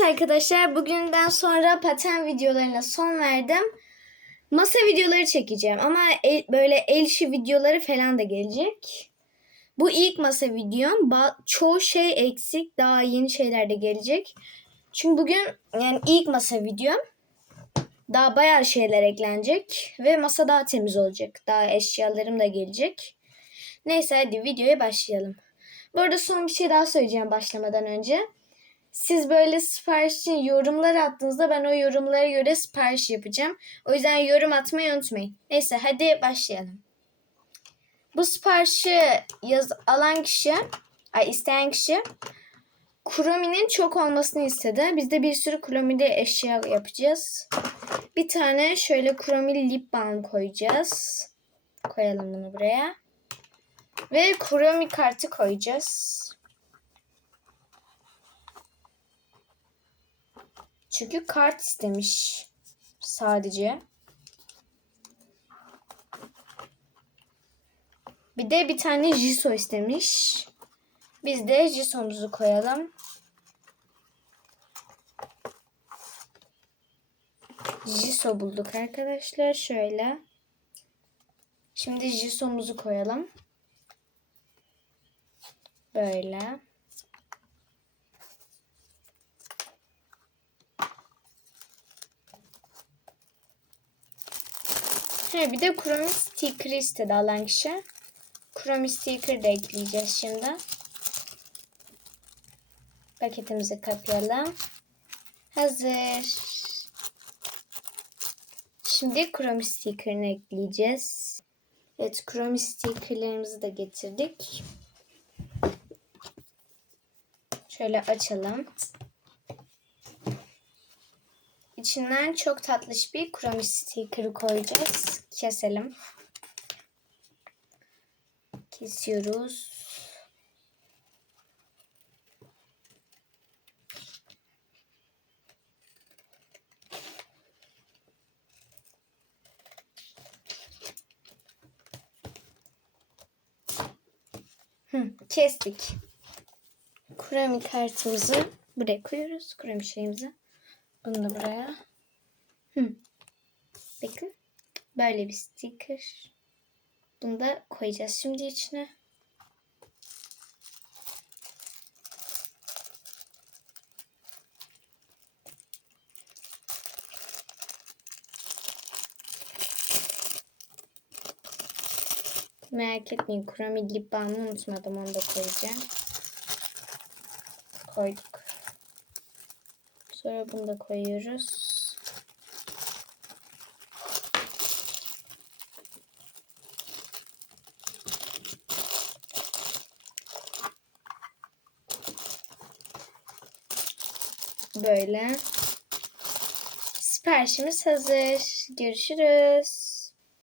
Evet arkadaşlar bugünden sonra paten videolarına son verdim. Masa videoları çekeceğim ama el- böyle el işi videoları falan da gelecek. Bu ilk masa videom. Ba- çoğu şey eksik. Daha yeni şeyler de gelecek. Çünkü bugün yani ilk masa videom. Daha bayağı şeyler eklenecek. Ve masa daha temiz olacak. Daha eşyalarım da gelecek. Neyse hadi videoya başlayalım. Bu arada son bir şey daha söyleyeceğim başlamadan önce. Siz böyle sipariş için yorumlar attığınızda ben o yorumlara göre sipariş yapacağım. O yüzden yorum atmayı unutmayın. Neyse hadi başlayalım. Bu siparişi yaz alan kişi, ay isteyen kişi Kuromi'nin çok olmasını istedi. Biz de bir sürü Kuromi'de eşya yapacağız. Bir tane şöyle Kuromi lip balm koyacağız. Koyalım bunu buraya. Ve Kuromi kartı koyacağız. Çünkü kart istemiş sadece. Bir de bir tane Jiso istemiş. Biz de Jiso'muzu koyalım. Jiso bulduk arkadaşlar. Şöyle. Şimdi Jiso'muzu koyalım. Böyle. He, bir de Chrome Sticker istedi alan kişi. Chrome Sticker de ekleyeceğiz şimdi. Paketimizi kapayalım. Hazır. Şimdi Chrome Sticker'ını ekleyeceğiz. Evet Chrome Sticker'larımızı da getirdik. Şöyle açalım. İçinden çok tatlış bir Chrome sticker koyacağız. Keselim. Kesiyoruz. Kestik. Chrome kartımızı buraya koyuyoruz. Chrome şeyimizi. Bunu da buraya. Hı. Bakın. Böyle bir sticker. Bunu da koyacağız şimdi içine. Merak etmeyin. Kuramil lip balmı unutmadım. Onu da koyacağım. Koyduk. Sonra bunu da koyuyoruz. Böyle. Siparişimiz hazır. Görüşürüz.